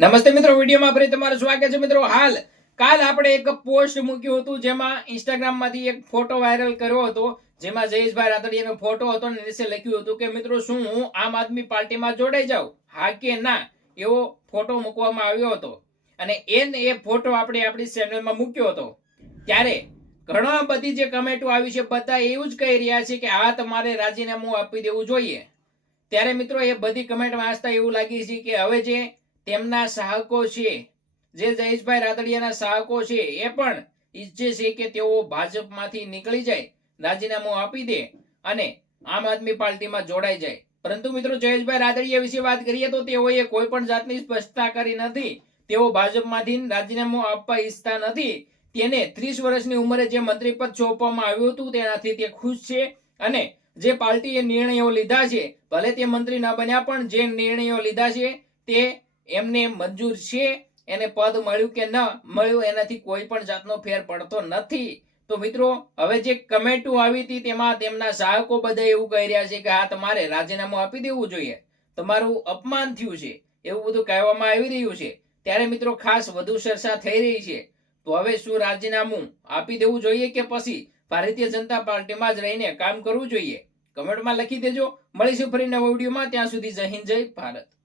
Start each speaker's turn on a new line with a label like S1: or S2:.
S1: નમસ્તે મિત્રો, વિડીયોમાં ફરી તમારું સ્વાગત છે મિત્રો. હાલ, કાલ આપણે એક પોસ્ટ મૂક્યું હતું, જેમાં ઇન્સ્ટાગ્રામમાંથી એક ફોટો વાયરલ કર્યો હતો, જેમાં જયેશભાઈ રાતડીયાનો ફોટો હતો ને નીચે લખ્યું હતું કે, મિત્રો, શું હું આમ આદમી પાર્ટીમાં જોડાઈ જાઉં? હા કે ના? એવો ફોટો મૂકવામાં આવ્યો હતો. અને એને એ ફોટો આપણે આપણી ચેનલમાં મૂક્યો હતો. ત્યારે ઘણા બધી જે કમેન્ટો આવી છે, બધા એવું જ કહી રહ્યા છે કે આ તમારે રાજીનામું આપી દેવું જોઈએ. ત્યારે મિત્રો એ બધી કમેન્ટ વાંચતા એવું લાગી છે કે, હવે જે તેમના સાહકો છે. જે જયેશભાઈ રાદડિયાના સાહકો છે, એ પણ ઈચ્છે છે કે તેઓ ભાજપમાંથી નીકળી જાય, રાજીનામું આપી દે અને આમ આદમી પાર્ટીમાં જોડાઈ જાય. પરંતુ મિત્રો, જયેશભાઈ રાદડિયા વિશે વાત કરીએ તો તેઓએ કોઈ પણ જાતની સ્પષ્ટતા કરી નથી. તેઓ ભાજપમાંથી રાજીનામું આપવા ઈચ્છતા નથી. તેને ત્રીસ વર્ષની ઉંમરે જે મંત્રી પદ સોંપવામાં આવ્યું હતું, તેનાથી તે ખુશ છે અને જે પાર્ટીએ નિર્ણયો લીધા છે, ભલે તે મંત્રી ન બન્યા, પણ જે નિર્ણયો લીધા છે, તે એમને મંજૂર છે, એને પદ મળ્યું કે ન મળ્યું એનાથી કોઈ પણ જાતનો ફેર પડતો નથી. તો મિત્રો, હવે જે કમેન્ટો આવી હતી તેમાં તેમના સહાયકો બધા એવું કહી રહ્યા છે કે આ તમારે રાજીનામું આપી દેવું જોઈએ. તમારું અપમાન થયું છે. એવું બધું કહેવામાં આવી રહ્યું છે. ત્યારે મિત્રો ખાસ વધુ ચર્ચા થઈ રહી છે. તો હવે શું રાજીનામું આપી દેવું જોઈએ કે પછી ભારતીય જનતા પાર્ટીમાં જ રહીને કામ કરવું જોઈએ? કમેન્ટમાં લખી દેજો. મળીશું ફરી નવા વિડીયોમાં. ત્યાં સુધી જય હિન્દ, જય ભારત.